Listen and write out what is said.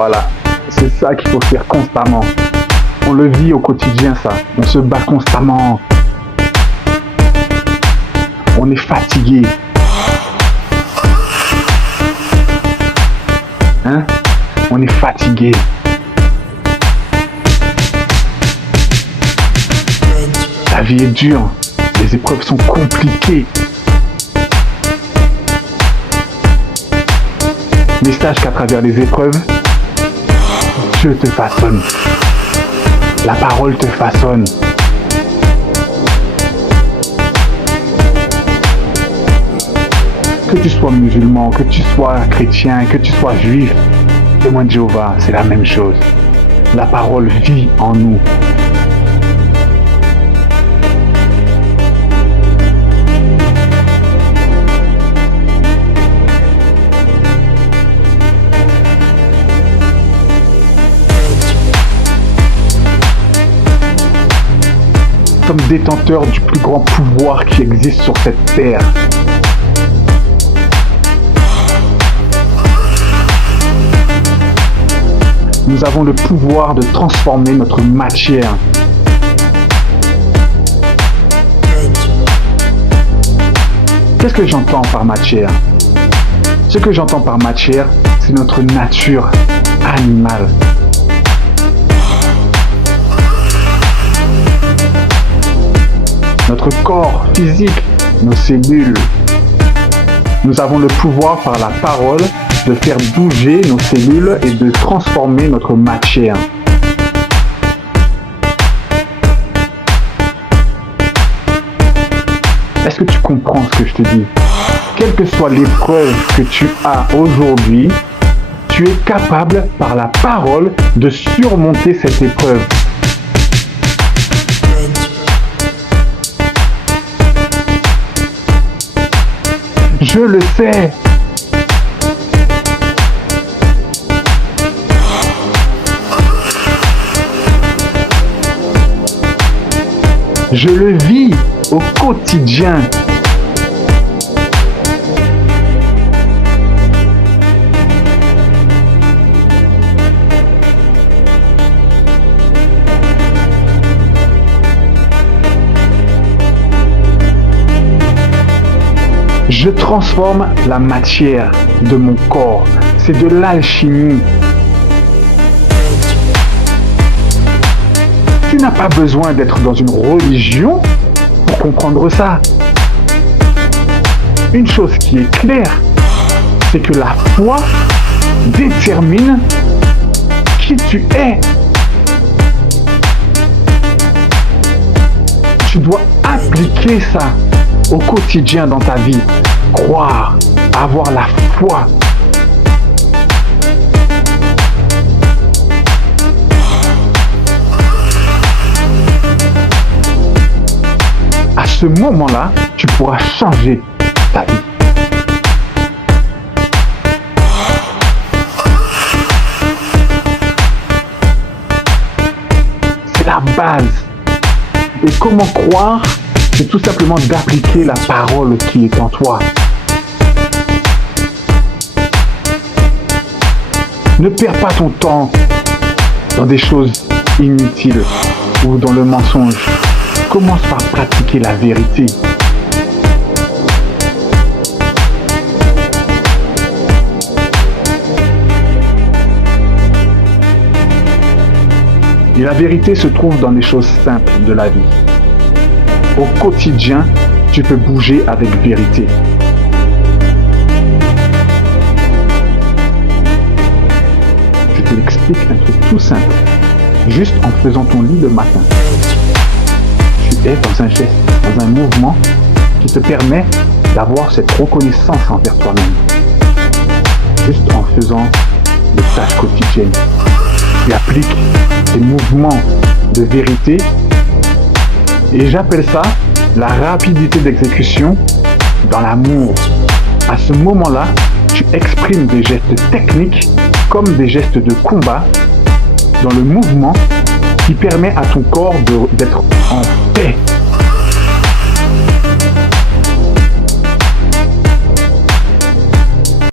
Voilà, c'est ça qu'il faut faire constamment. On le vit au quotidien, ça. On se bat constamment. On est fatigué. Hein? On est fatigué. La vie est dure. Les épreuves sont compliquées. Mais sache qu'à travers les épreuves, Dieu te façonne. La parole te façonne. Que tu sois musulman, que tu sois chrétien, que tu sois juif, témoin de Jéhovah, c'est la même chose. La parole vit en nous. Nous sommes détenteurs du plus grand pouvoir qui existe sur cette terre. Nous avons le pouvoir de transformer notre matière. Qu'est-ce que j'entends par matière? Ce que j'entends par matière, c'est notre nature animale. Notre corps physique, nos cellules. Nous avons le pouvoir par la parole de faire bouger nos cellules et de transformer notre matière. Est-ce que tu comprends ce que je te dis? Quelle que soit l'épreuve que tu as aujourd'hui, tu es capable par la parole de surmonter cette épreuve. Je le sais. Je le vis au quotidien. Je transforme la matière de mon corps. C'est de l'alchimie. Tu n'as pas besoin d'être dans une religion pour comprendre ça. Une chose qui est claire, c'est que la foi détermine qui tu es. Tu dois appliquer ça au quotidien dans ta vie. Croire, avoir la foi. À ce moment-là, tu pourras changer ta vie. C'est la base. Et comment croire? C'est tout simplement d'appliquer la parole qui est en toi. Ne perds pas ton temps dans des choses inutiles ou dans le mensonge. Commence par pratiquer la vérité. Et la vérité se trouve dans les choses simples de la vie. Au quotidien, tu peux bouger avec vérité. Je te l'explique un truc tout simple. Juste en faisant ton lit le matin. Tu es dans un geste, dans un mouvement qui te permet d'avoir cette reconnaissance envers toi-même. Juste en faisant des tâches quotidiennes. Tu appliques ces mouvements de vérité. Et j'appelle ça la rapidité d'exécution dans l'amour. À ce moment-là, tu exprimes des gestes techniques comme des gestes de combat dans le mouvement qui permet à ton corps d'être en paix.